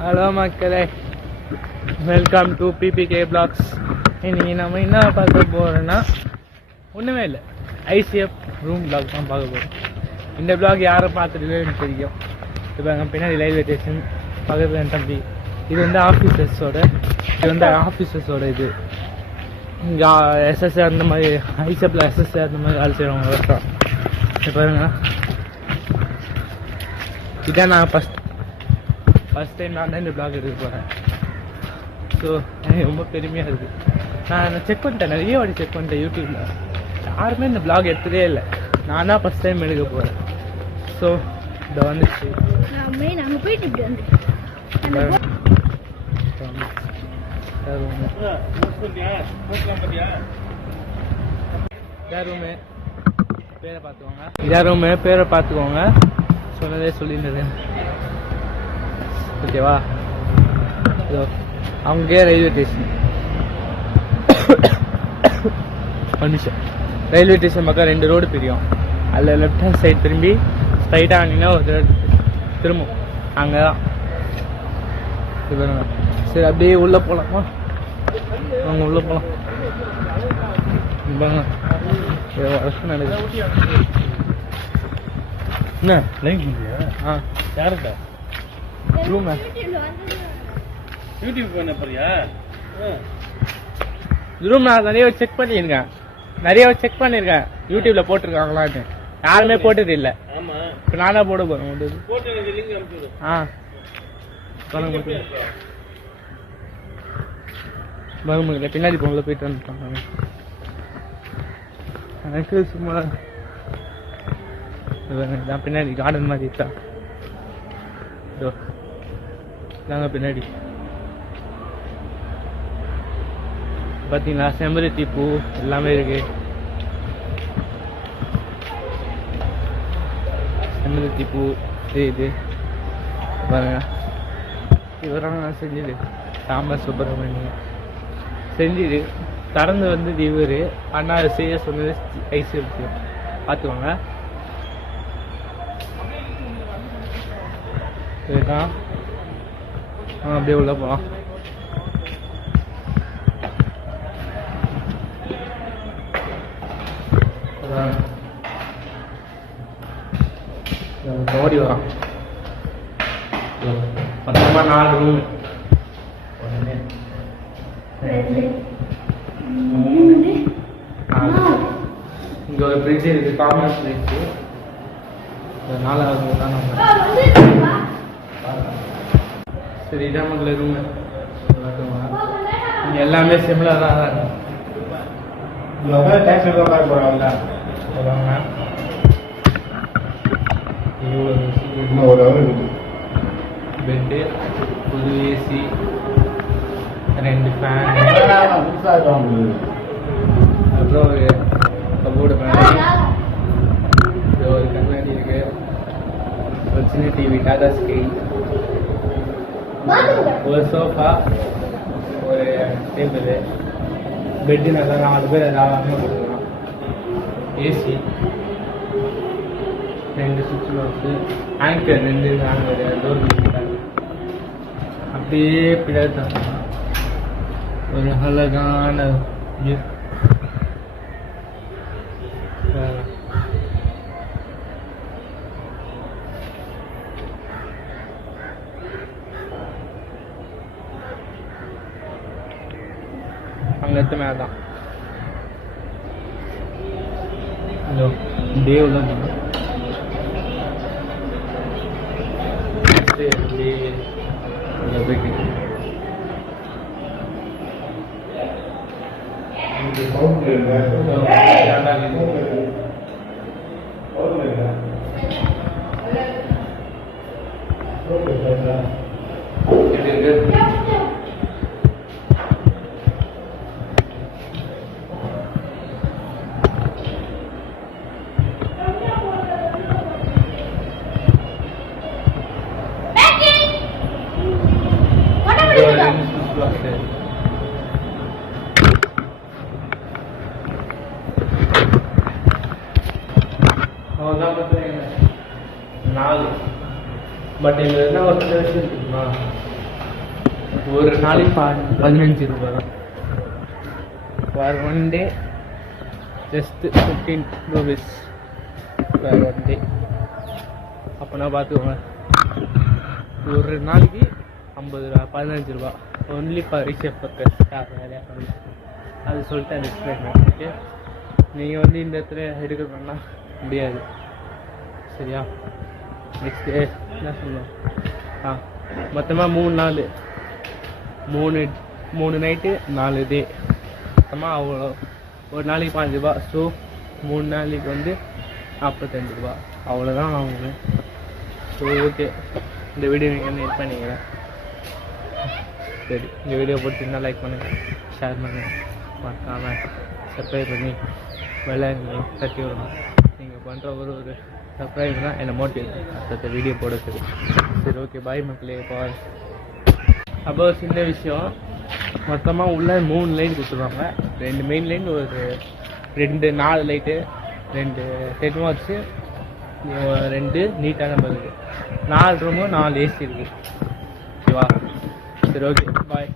Hello மக்களே, welcome to PBK blocks. இன்னைக்கு நம்ம என்ன பார்க்க போகிறோன்னா ஒன்றுமே இல்லை, ஐசிஎஃப் ரூம் பிளாக் தான் பார்க்க போகிறோம். இந்த பிளாக் யாரை பார்த்துட்டு எனக்கு தெரியும். இப்போ எங்கள் பின்னாடி ரயில்வே ஸ்டேஷன் பக்கத்தில் என் தம்பி. இது வந்து ஆஃபீஸர்ஸோட இது இங்கே எஸ்எஸ்ஏ அந்த மாதிரி ஐசிஎஃப்பில் எஸ்எஸ்ஏ அந்த மாதிரி வேலை செய்கிறவங்க தான். இப்போ பாருங்க, இதான் நான் ஃபஸ்ட் டைம் நான் தான் இந்த பிளாக் எடுக்க போகிறேன். ஸோ எனக்கு ரொம்ப பெருமையாக இருக்குது. நான் செக் பண்ணிட்டேன், நிறைய வாட்டி செக் பண்ணிட்டேன் யூடியூப்பில். யாருமே இந்த பிளாக் எடுத்ததே இல்லை. நான் தான் ஃபஸ்ட் டைம் எடுக்க போகிறேன். ஸோ இதை வந்துச்சு பேரை பார்த்துக்கோங்க. சொன்னதே சொல்லியிருந்தது. ஓகேவா? அங்கே ரயில்வே ஸ்டேஷன் ரயில்வே ஸ்டேஷன் பக்கம் 2 ரோடு பிரியும். அதில் லெஃப்ட் ஹேண்ட் சைடு திரும்பி ஸ்ட்ரைட்டாக ஆனீங்கன்னா ஒரு திரும்பும், அங்கே தான். சரி, அப்படியே உள்ளே போகலாமா? அவங்க உள்ளே போகலாம். வருஷம் நடக்குது. என்ன லைன் பண்ணியா? யாருக்கா ரூம் யூடியூப் பண்ண போறியா? ரூம் நான் நிறைய செக் பண்ணியிருக்கேன். யூடியூப்ல போட்டிருக்காங்களான்னு. யாருமே போட்டது இல்லை. இப்போ நானா போட போறேன். சொல்லுங்க, பின்னாடி போகல போயிட்டு வந்துட்டாங்க. எனக்கு சும்மா தான் பின்னாடி கார்டன் மாதிரி இருக்கா. நாங்கள் பின்னாடி பார்த்தீங்களா, செம்பருத்தி பூ எல்லாமே இருக்கு. செம்பருத்தி பூ இது பாருங்க. இவரான செஞ்சது சாம்பார் சுப்பிரமணியம் செஞ்சது. திறந்து வந்து இவர் அண்ணா செய்ய சொன்னது ஐஸ் இருக்கு, பார்த்துக்கோங்க. இதுதான் அப்படியே உள்ள போகலாம். ஓடி வரான். மொத்தமாக 4 ரூம். இங்கே ஒரு ஃப்ரிட்ஜ் இருக்கு, காமன் ஃப்ரிட்ஜ். 4வது தான் நம்ம. சரி, இதான் மக்களை ரூமு. இங்கே எல்லாமே சிமிலராக தான் இருக்கும். பெட்டு, புது ஏசி, 2 ஃபேன், அப்புறம் ஒரு கபோர்டு மேலே ஒரு கண்ணாடி இருக்கு, ஒரு சின்ன டிவி, டாடா ஸ்கை, ஒரு சோஃபா, ஒரு டேபிள், பெட்டு நல்லா 4 பேர் தாராளமாக போட்டுக்கலாம். ஏசி, 2 சுவிட்ச் பாக்ஸு, ஆங்கர் 2 ஆங்கர், டோர் வச்சுருக்காங்க. அப்படியே பின்னாடி ஒரு அழகான வியூ. அங்கே எடுத்து மேலே தான் தேவ் தான் போயிட்டு பட் இதில் என்ன ஒரு விஷயம் இருக்குமா, ஒரு நாளைக்கு 15 ரூபா தான். For one day just 15 rupees for one day. அப்போனா பார்த்துக்கோங்க, ஒரு நாளைக்கு 50 ரூபா, 15 ரூபா ஒன்லி ஃபார் ரிசர்வ் பர்பஸ். வேலையாக அது சொல்லிட்டு அது எக்ஸ்பிளைன் பண்ணேன். ஓகே, நீங்கள் வந்து இந்த இடத்துல எடுக்கணும்னா முடியாது, சரியா? நெக்ஸ்ட்டு என்ன சொல்லணும், மொத்தமாக 3 நாள், 3 நைட்டு 4 டே, மொத்தமாக அவ்வளோ. ஒரு நாளைக்கு 5 ரூபா. ஸோ 3 நாளைக்கு வந்து 45 ரூபா, அவ்வளோதான் ஆகுங்க. ஸோ ஓகே, இந்த வீடியோ நீங்கள் என்ன ஹெல்ப் பண்ணிக்கிறேன். சரி, இந்த வீடியோ பிடிச்சிருந்தா லைக் பண்ணுங்கள், ஷேர் பண்ணுங்கள், மறக்காமல் சப்ஸ்கிரைப் பண்ணி வெள்ளைங்களையும் தட்டி விடணும். நீங்கள் பண்ணுற ஒரு சப்ஸ்கிரைப் தான் என்னை மோட்டிவேட் அடுத்த வீடியோ போடுறது. சரி ஓகே, பாய் மக்களே, பாய். அப்போ சின்ன விஷயம், மொத்தமாக உள்ள 3 லைன் கொடுத்துருவாங்க. 2 மெயின் லைன், ஒரு 4 லைட்டு, 2 டென் வாட்ச்சு, 2 நீட்டான பல்பு, 4 ரூமு, 4 ஏசி இருக்குது. ஓகேவா? சரி ஓகே, பாய்.